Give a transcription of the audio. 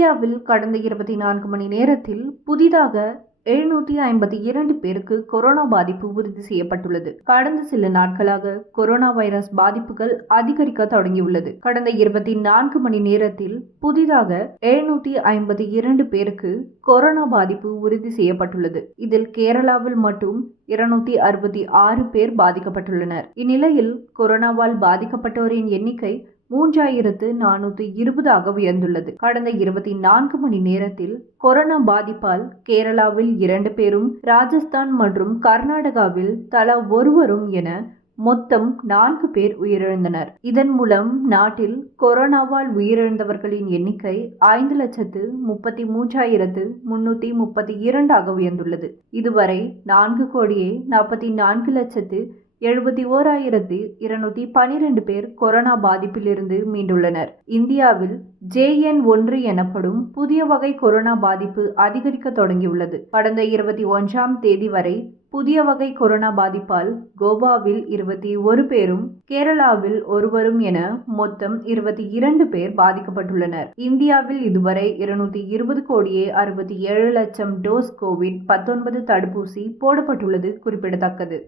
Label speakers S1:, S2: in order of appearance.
S1: இந்தியாவில் கடந்த இருபத்தி நான்கு மணி நேரத்தில் புதிதாக எழுநூற்றி ஐம்பத்தி இரண்டு பேருக்கு கொரோனா பாதிப்பு உறுதி செய்யப்பட்டுள்ளது. கடந்த சில நாட்களாக கொரோனா வைரஸ் பாதிப்புகள் அதிகரிக்க தொடங்கியுள்ளது. கடந்த இருபத்தி நான்கு மணி நேரத்தில் புதிதாக எழுநூற்றி ஐம்பத்தி இரண்டு பேருக்கு கொரோனா பாதிப்பு உறுதி செய்யப்பட்டுள்ளது. இதில் கேரளாவில் மட்டும் இருநூத்தி அறுபத்தி ஆறு பேர் பாதிக்கப்பட்டுள்ளனர். இந்நிலையில் கொரோனாவால் பாதிக்கப்பட்டோரின் எண்ணிக்கை மூன்றாயிரத்து நானூத்தி இருபதாக உயர்ந்துள்ளது. கடந்த இருபத்தி நான்கு மணி நேரத்தில் கொரோனா பாதிப்பால் கேரளாவில் இரண்டு பேரும் ராஜஸ்தான் மற்றும் கர்நாடகாவில் தலா ஒருவரும் என மொத்தம் நான்கு பேர் உயிரிழந்தனர். இதன் மூலம் நாட்டில் கொரோனாவால் உயிரிழந்தவர்களின் எண்ணிக்கை ஐந்து லட்சத்து முப்பத்தி மூன்றாயிரத்து முன்னூத்தி முப்பத்தி இரண்டாக உயர்ந்துள்ளது. இதுவரை நான்கு கோடியே நாற்பத்தி நான்கு லட்சத்து எழுபத்தி ஓராயிரத்து இருநூத்தி பனிரெண்டு பேர் கொரோனா பாதிப்பிலிருந்து மீண்டுள்ளனர். இந்தியாவில் ஜேஎன் ஒன்று எனப்படும் புதிய வகை கொரோனா பாதிப்பு அதிகரிக்க தொடங்கியுள்ளது. கடந்த இருபத்தி ஒன்றாம் தேதி வரை புதிய வகை கொரோனா பாதிப்பால் கோவாவில் இருபத்தி ஒரு பேரும் கேரளாவில் ஒருவரும் என மொத்தம் இருபத்தி இரண்டு பேர் பாதிக்கப்பட்டுள்ளனர். இந்தியாவில் இதுவரை இருநூத்தி இருபது கோடியே அறுபத்தி ஏழு லட்சம் டோஸ் கோவிட் பத்தொன்பது தடுப்பூசி போடப்பட்டுள்ளது குறிப்பிடத்தக்கது.